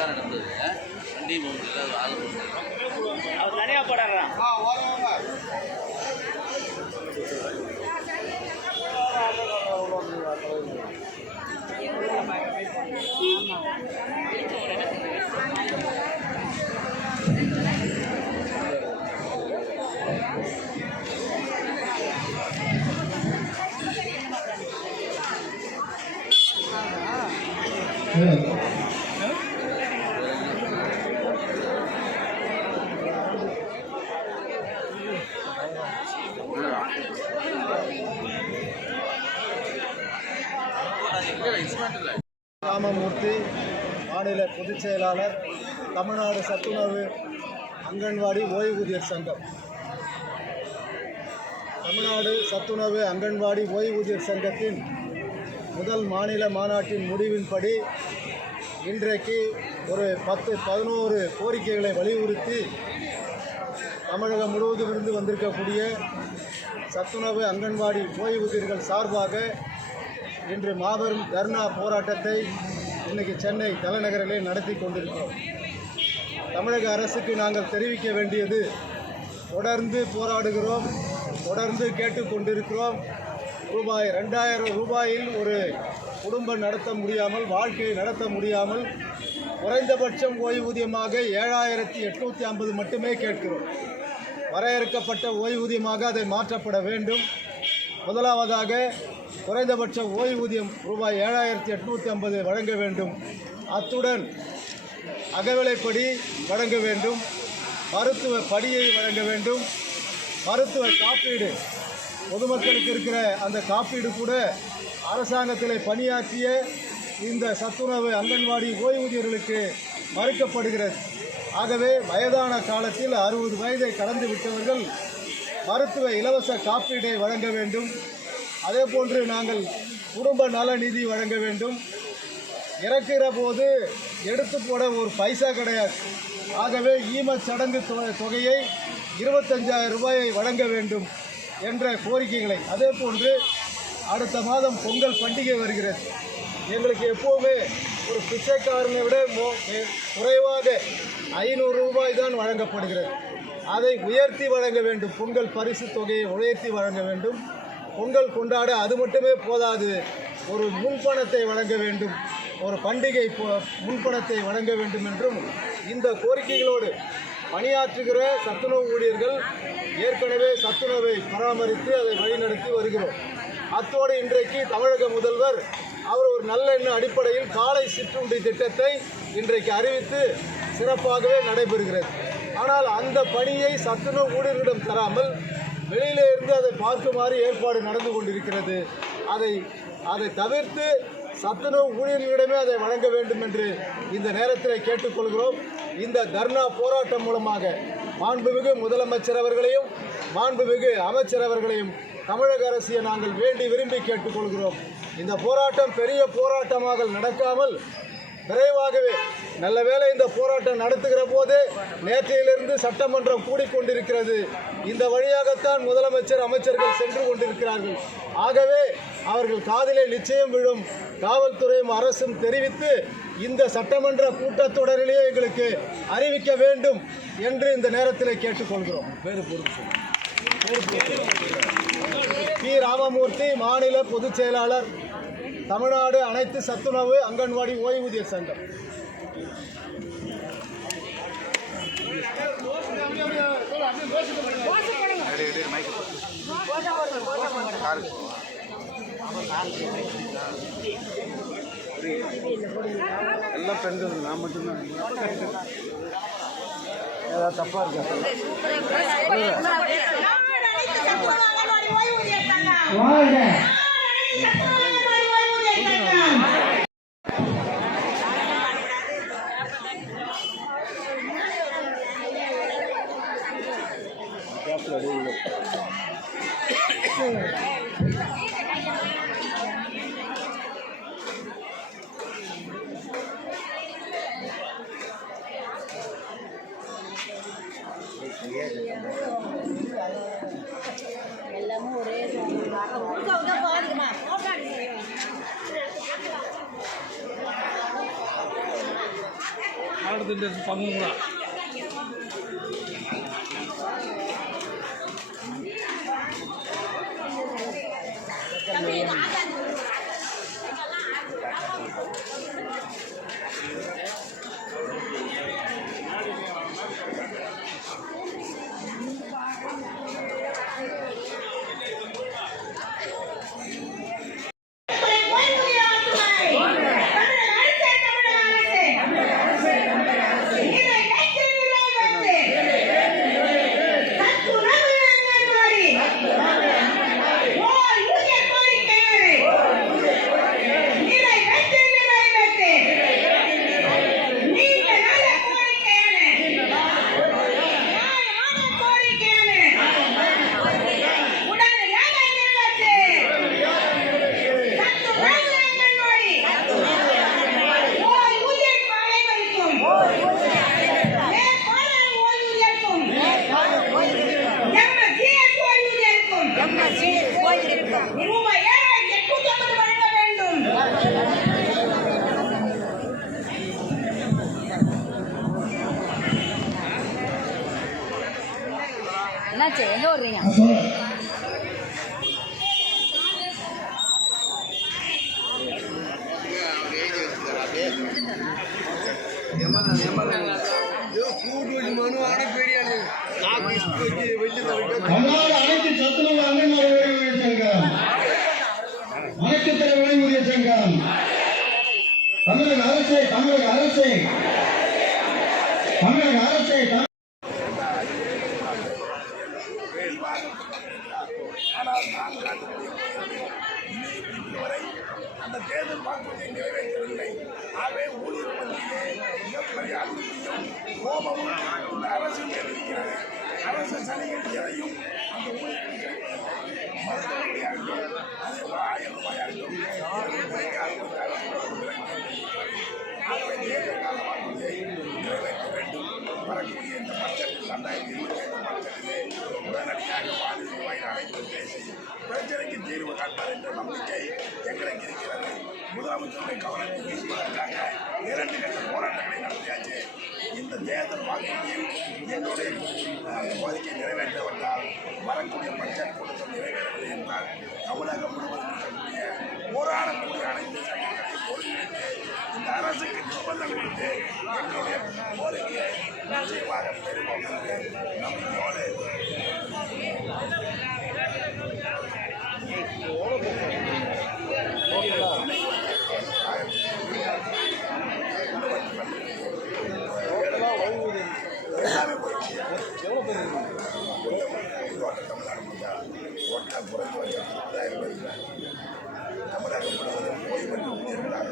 நடந்தது வண்டி போகுது ஆள் அவர் தனியாக போடாடுறான். ராமமூர்த்தி, மாநில பொதுச் செயலாளர், தமிழ்நாடு சத்துணவு அங்கன்வாடி ஓய்வூதியர் சங்கம். தமிழ்நாடு சத்துணவு அங்கன்வாடி ஓய்வூதியர் சங்கத்தின் முதல் மாநில மாநாட்டின் முடிவின்படி இன்றைக்கு ஒரு 10-11 கோரிக்கைகளை வலியுறுத்தி தமிழகம் முழுவதும் இருந்து வந்திருக்கக்கூடிய சத்துணவு அங்கன்வாடி ஓய்வூதியர்கள் சார்பாக இன்று மாபெரும் தர்ணா போராட்டத்தை இன்றைக்கி சென்னை தலைநகரிலே நடத்தி கொண்டிருக்கிறோம். தமிழக அரசுக்கு நாங்கள் தெரிவிக்க வேண்டியது, தொடர்ந்து போராடுகிறோம், தொடர்ந்து கேட்டுக்கொண்டிருக்கிறோம். ரூபாய் 2000 ரூபாயில் ஒரு குடும்பம் நடத்த முடியாமல், வாழ்க்கையை நடத்த முடியாமல் குறைந்தபட்சம் ஓய்வூதியமாக 7850 மட்டுமே கேட்கிறோம். வரையறுக்கப்பட்ட ஓய்வூதியமாக அதை மாற்றப்பட வேண்டும். முதலாவதாக குறைந்தபட்ச ஓய்வூதியம் ரூபாய் 7850 வழங்க வேண்டும். அத்துடன் அகவிலைப்படி வழங்க வேண்டும், மருத்துவ படியை வழங்க வேண்டும், மருத்துவ காப்பீடு, பொதுமக்களுக்கு இருக்கிற அந்த காப்பீடு கூட அரசாங்கத்தில் பணியாற்றிய இந்த சத்துணவு அங்கன்வாடி ஓய்வூதியர்களுக்கு மறுக்கப்படுகிறது. ஆகவே வயதான காலத்தில் 60 வயதை கடந்து விட்டவர்கள் மருத்துவ இலவச காப்பீடை வழங்க வேண்டும். அதே போன்று நாங்கள் குடும்ப நல நிதி வழங்க வேண்டும். இறக்கிற போது எடுத்து போட ஒரு பைசா கிடையாது. ஆகவே ஈமச் சடங்கு தொகையை 25,000 ரூபாயை வழங்க வேண்டும் என்ற கோரிக்கைகளை, அதே போன்று அடுத்த மாதம் பொங்கல் பண்டிகை வருகிறது. எங்களுக்கு எப்போவுமே ஒரு பிச்சைக்காரனை விட குறைவாக 500 ரூபாய் தான் வழங்கப்படுகிறது. அதை உயர்த்தி வழங்க வேண்டும். பொங்கல் பரிசு தொகையை உயர்த்தி வழங்க வேண்டும். பொங்கல் கொண்டாட அது மட்டுமே போதாது, ஒரு முன்பணத்தை வழங்க வேண்டும், ஒரு பண்டிகை முன்பணத்தை வழங்க வேண்டும் என்றும் இந்த கோரிக்கைகளோடு பணியாற்றுகிற சத்துணவு ஊழியர்கள் ஏற்கனவே சத்துணவை பராமரித்து அதை வழிநடத்தி வருகிறோம். அத்தோடு இன்றைக்கு தமிழக முதல்வர் அவர் ஒரு நல்லெண்ண அடிப்படையில் காலை சிற்றுண்டி திட்டத்தை இன்றைக்கு அறிவித்து சிறப்பாகவே நடைபெறுகிறது. ஆனால் அந்த பணியை சத்துணவு ஊழியர்களிடம் தராமல் வெளியிலே இருந்து அதை பார்க்குமாறு ஏற்பாடு நடந்து கொண்டிருக்கிறது. அதை தவிர்த்து சத்துணவு ஊழியர்களிடமே அதை வழங்க வேண்டும் என்று இந்த நேரத்தில் கேட்டுக்கொள்கிறோம். இந்த தர்ணா போராட்டம் மூலமாக மாண்புமிகு முதலமைச்சர் அவர்களையும் மாண்புமிகு அமைச்சர் அவர்களையும் தமிழக அரசியை நாங்கள் வேண்டி விரும்பி கேட்டுக்கொள்கிறோம். இந்த போராட்டம் பெரிய போராட்டமாக நடக்காமல் விரைவாகவே, நல்ல வேளை இந்த போராட்டம் நடத்துகிற போது நேற்றையிலிருந்து சட்டமன்றம் கூடிக்கொண்டிருக்கிறது. இந்த வழியாகத்தான் முதலமைச்சர் அமைச்சர்கள் சென்று கொண்டிருக்கிறார்கள். ஆகவே அவர்கள் காதிலே நிச்சயம் விழும். காவல்துறையும் அரசும் தெரிவித்து இந்த சட்டமன்ற கூட்டத்தொடரிலேயே எங்களுக்கு அறிவிக்க வேண்டும் என்று இந்த நேரத்தில் கேட்டுக்கொள்கிறோம். பி. ராமமூர்த்தி, மாநில பொதுச் செயலாளர், தமிழ்நாடு அனைத்து சத்துணவு அங்கன்வாடி ஓய்வூதியர் சங்கம். எல்லாம் பெண்கள், நான் மட்டும்தான். ஏதாவது தப்பா இருக்கா? கொடுத்துட்டு பங்குங்களா என்னாச்சு எங்க வர்றீங்க? அனைத்து சத்துணவு அங்கன்வாடி ஊழியர் சங்கம், அனைத்து துறை ஊழியர் சங்கம், தமிழக அரசே தமிழக அரசே தமிழக அரசே அந்த தேர்தல் வாக்குறுதியை நிறைவேற்றவில்லை. ஆகவே ஊழியர் மத்தியிலே மிகப்பெரிய அதிருப்தியும் கோபமும் இந்த அரசு மேல் இருக்கிறது. அரசு சலுகைகள் எதையும் அந்த ஊழியர்கள் மருத்துவமனையாகட்டும், அதே போல 1000 ரூபாயாகட்டும் ஆகவே தேர்தல் கால வாக்குறுதியை நிறைவேற்ற வேண்டும். வரக்கூடிய இந்த பட்ஜெட்டில் 2025 பட்ஜெட்டிலே உடனடியாக பாலிசி ரூபாய் அனைத்து பேசி பிரச்சனைக்கு தீர்வு காண்பார் என்ற நம்பிக்கை எங்களுக்கு இருக்கிறது. முதலமைச்சருடைய கவனத்தை ஈர்ப்பதற்காக 2 கட்ட போராட்டங்களை நடத்தியாச்சு. இந்த தேர்தல் வாக்குறுதியில் எங்களுடைய கோரிக்கை நிறைவேற்றப்பட்டால் வரக்கூடிய பட்ஜெட் கூட்டத்தில் நிறைவேறவில்லை என்றால் தமிழகம் முழுவதும் இருக்கக்கூடிய போராடக்கூடிய அனைத்து சங்கங்களை ஒருங்கிணைத்து இந்த அரசுக்கு நிர்பந்தம் கொடுத்து எங்களுடைய கோரிக்கையை நிச்சயமாக பெறுவோம் என்று நம்பிக்கையோடு எல்லாமே போயிடுச்சு. தமிழ்நாடு முழுக்க குறைந்து வச்ச 10,000 ரூபாய் தமிழகம் முழுவதும் ஓய்வு பெற்ற ஊழியர்களாக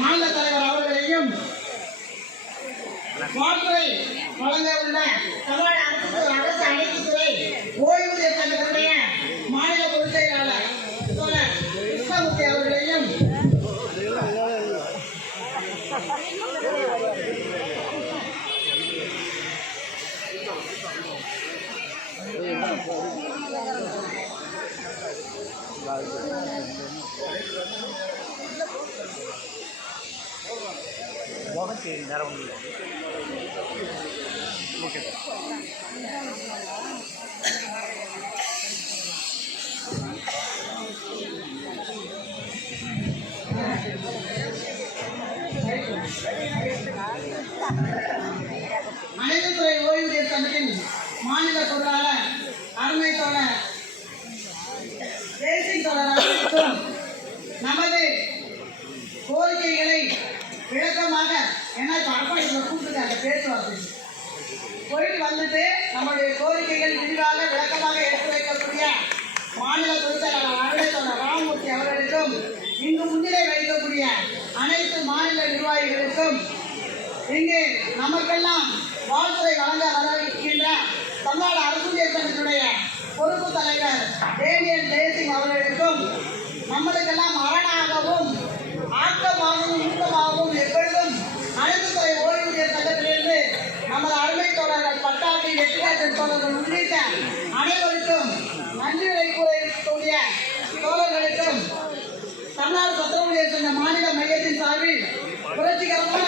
மாநில தலைவர் அவர்களையும் வாக்குறை வழங்க உள்ள தமிழக அரசு அனைத்து துறை ஓய்வூதிய சங்கத்தினுடைய மாநில பொதுச் செயலாளர் தோழர் கிருஷ்ணமூர்த்தி அவர்களையும் அனைத்து துறை ஓய்வூதிய சங்கத்தின் மாநில பொருளாளர் அருமை தோழர் தேசிய தோழர் நமது கோரிக்கை அனைத்து மாநில நிர்வாகிகளுக்கும் இங்கே நமக்கெல்லாம் வாழ்த்துறை வழங்க வரவிருக்கின்ற தமிழ்நாடு அரசியல் சங்கத்தினுடைய பொறுப்பு தலைவர் டேனியல் ஜெயசிங் அவர்களுக்கும் நம்மளுக்கெல்லாம் அரணாகவும் ஆக்கமாகவும் ஊக்கமாகவும் எப்பொழுதும் அனைத்து துறை ஓய்வூதியர் சங்கத்திலிருந்து நமது அருமை தோழர்கள் பட்டாபி வெற்றிராஜன் தோழர்கள் உள்ளிட்ட அனைவருக்கும் நன்றிகளை கூற இருக்கக்கூடிய தோழர்களுக்கும் தமிழ்நாடு சட்ட ஊழியர் சங்க மாநில மையத்தின் சார்பில் புரட்சிகரமான